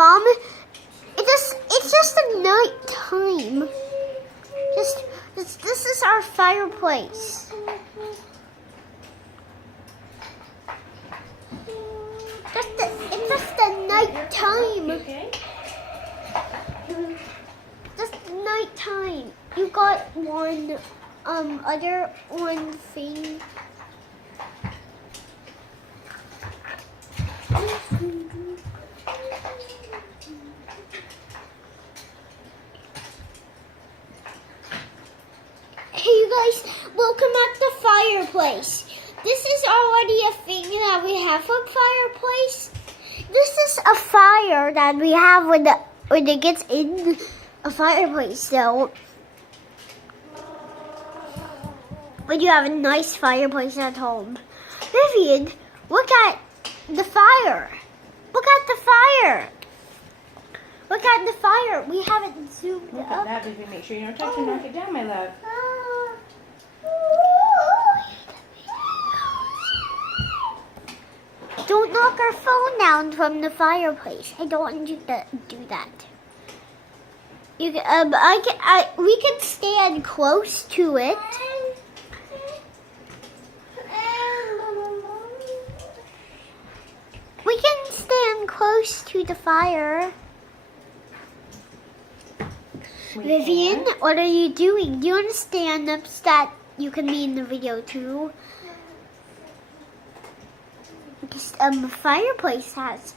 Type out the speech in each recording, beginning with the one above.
Mom. It's just a night time. This is our fireplace. It's just a night time. Okay. Just night time. You got one other one thing. Hey you guys, welcome at the fireplace. This is already a thing that we have for fireplace. This is a fire that we have when it gets in a fireplace. So when you have a nice fireplace at home. Vivian, look at the fire. Look at the fire. Look at the fire. We haven't zoomed Look up. at that, Vivian. Make sure you don't touch and knock it down, my love. Don't knock our phone down from the fireplace. I don't want you to do that. You can, we can stand close to it. We can stand close to the fire. Vivian, what are you doing? Do you understand that you can be in the video too? This fireplace has.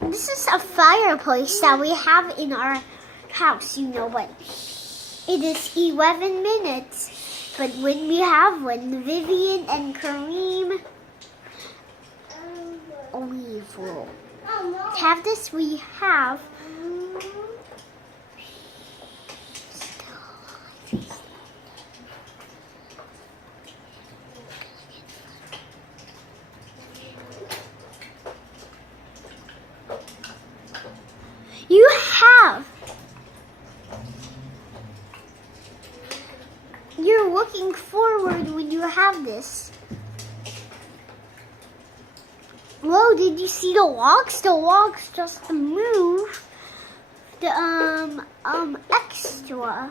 This is a fireplace that we have in our house. You know what? It is 11 minutes, but when we have one, Vivian and Kareem, we will have this. We have. You have. You're looking forward when you have this. Whoa, did you see the logs? The logs just move the extra.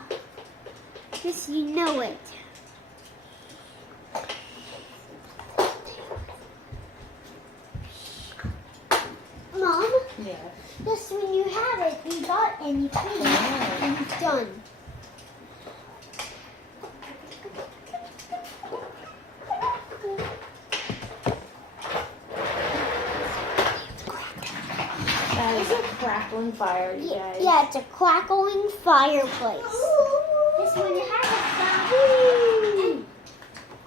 Just you know it. Mom? Yes. Just when you have it, you got anything, and it's done. That is a crackling fire, you guys. Yeah, it's a crackling fireplace. Just when you have a fire.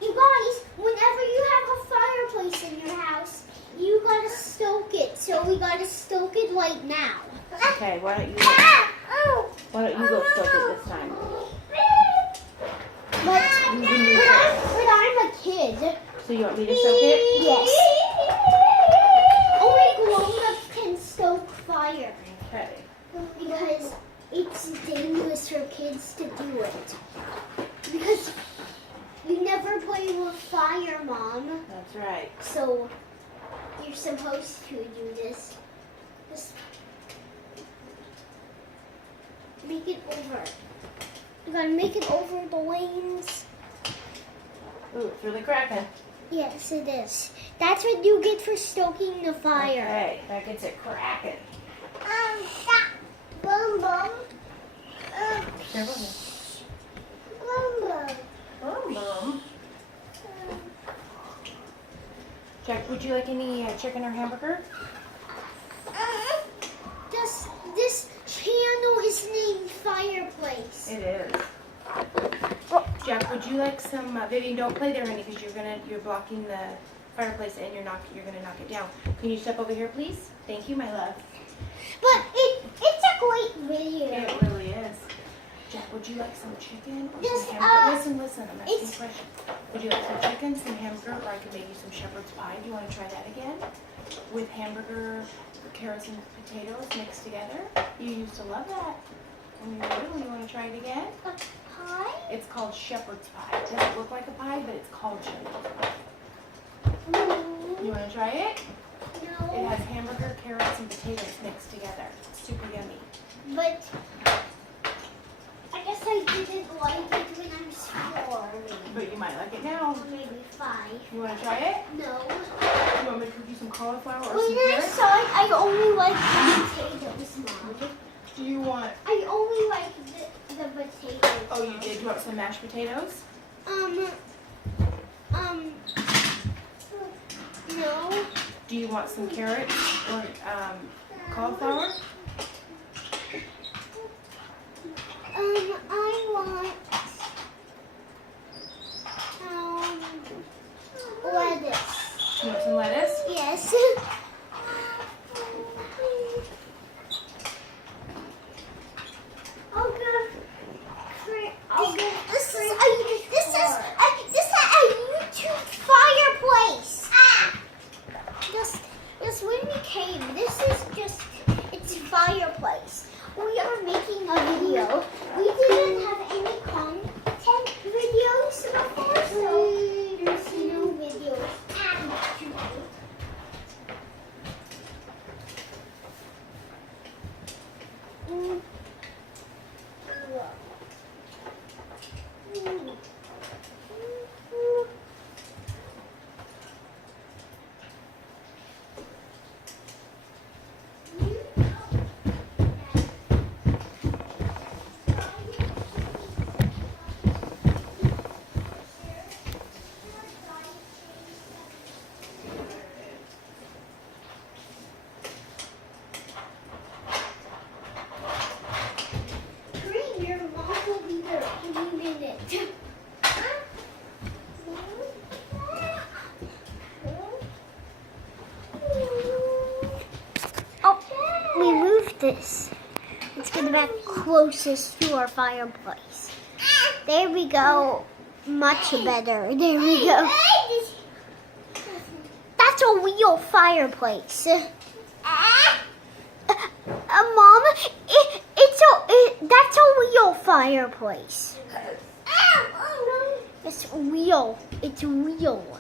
You guys, whenever you have a fireplace in your house, you gotta stoke it. So we gotta stoke it right now. Okay, why don't you go stoke it this time? But I'm a kid. So you want me to soak it? Yes. Only grown-ups can stoke fire. Okay. Because it's dangerous for kids to do it. Because you never play with fire, Mom. That's right. So you're supposed to do this. Just make it over. You gotta make it over the lanes. Ooh, it's really cracking. Yes, it is. That's what you get for stoking the fire. Okay, that gets it cracking. Boom, boom. Careful. Boom, boom. Mom. Jack, would you like any chicken or hamburger? This channel is named Fireplace. It is. Jack, would you like some? Vivian, don't play there, honey, because you're blocking the fireplace and you're gonna knock it down. Can you step over here, please? Thank you, my love. But it's a great video. It really is. Jack, would you like some chicken or Yes, some hamburger? Listen, I'm asking a it's- question. Would you like some chicken, some hamburger, or I could make you some shepherd's pie? Do you want to try that again? With hamburger, carrots, and potatoes mixed together? You used to love that when you were little. You want to try it again? A pie? It's called shepherd's pie. It doesn't look like a pie, but it's called shepherd's pie. No. You want to try it? No. It has hamburger, carrots, and potatoes mixed together. It's super yummy. But I guess I didn't like it when I was 4. But you might like it now. Or maybe 5. You want to try it? No. You want me to cook you some cauliflower or When some I carrots? saw it, I only liked the potatoes, Mom. Do you want... I only liked the potatoes. Oh, you did? Do you want some mashed potatoes? No. Do you want some carrots or cauliflower? I want lettuce. You want some lettuce? Yes. This is a YouTube fireplace. Just when we came, it's fireplace. We are making a video. We didn't have any content videos before, so there's no videos added to it. Your mom will be there any minute. Oh, we moved this. Let's get it back closest to our fireplace. There we go. Much better. There we go. That's a real fireplace. Mom, that's a real fireplace. It's real. It's real.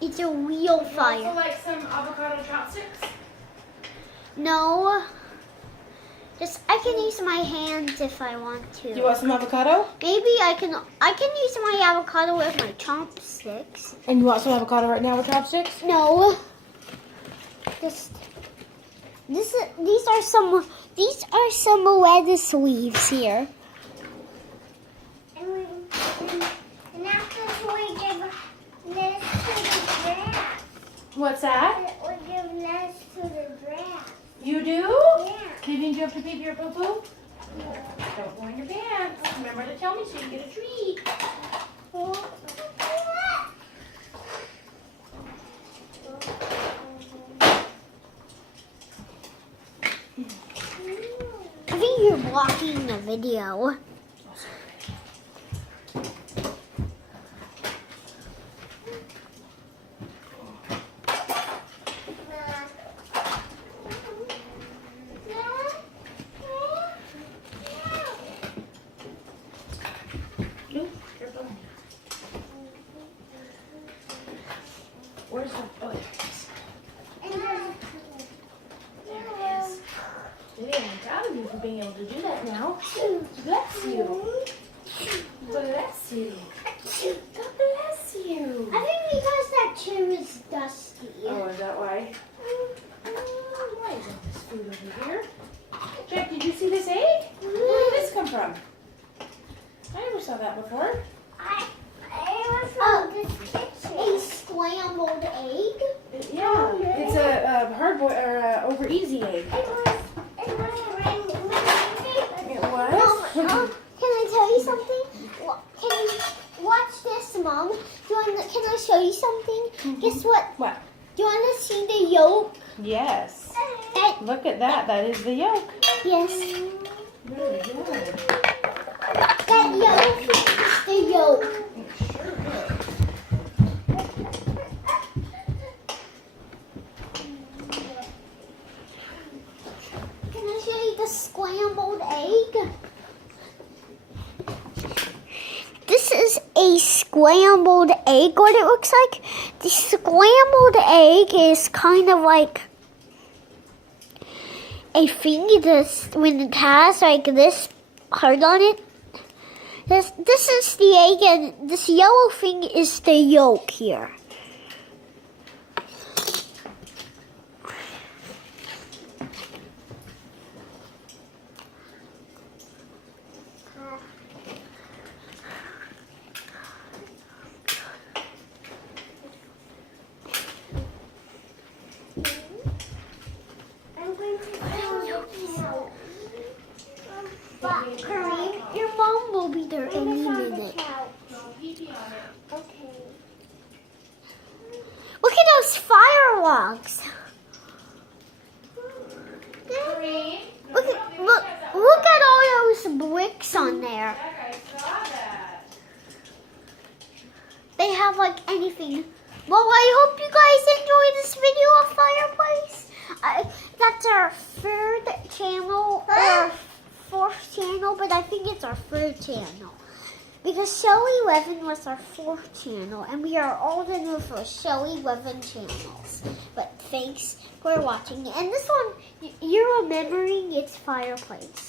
It's a real fire. Would you also like some avocado chopsticks? No. I can use my hands if I want to. Do you want some avocado? Maybe I can use my avocado with my chopsticks. And you want some avocado right now with chopsticks? No. These are some lettuce leaves here. And after we give lettuce to the grass. What's that? We give lettuce to the grass. You do? Yeah. Didn't you have to pee your poo-poo? Don't go in your pants. Remember to tell me so you get a treat. I think you're blocking the video. Where's the... Oh, there it is. Today I'm proud of you for being able to do that now. Bless you. Bless you. God bless you. I think because that chair is dusty. Oh, is that why? Why is all this food over here? Jack, did you see this egg? Where did this come from? I never saw that before. A scrambled egg? Yeah, it's a hard boiled or over easy egg. It was? Mom, can I tell you something? Can you watch this, Mom? Can I show you something? Guess what? What? Do you want to see the yolk? Yes. Look at that. That is the yolk. Yes. Really good. That yolk is the yolk. Sure is. Can I show you the scrambled egg? This is a scrambled egg, what it looks like. The scrambled egg is kind of like a thing this when it has like this heart on it. This is the egg, and this yellow thing is the yolk here. Kareem, your mom will be there any minute. Okay. Look at those fireworks. Look at all those bricks on there. They have like anything. Well, I hope you guys enjoyed this video of Fireplace. That's our third channel or fourth channel, but I think it's our third channel. Because Show 11 was our fourth channel, and we are old enough for Show 11 channels. But thanks for watching. And this one, you're remembering it's Fireplace.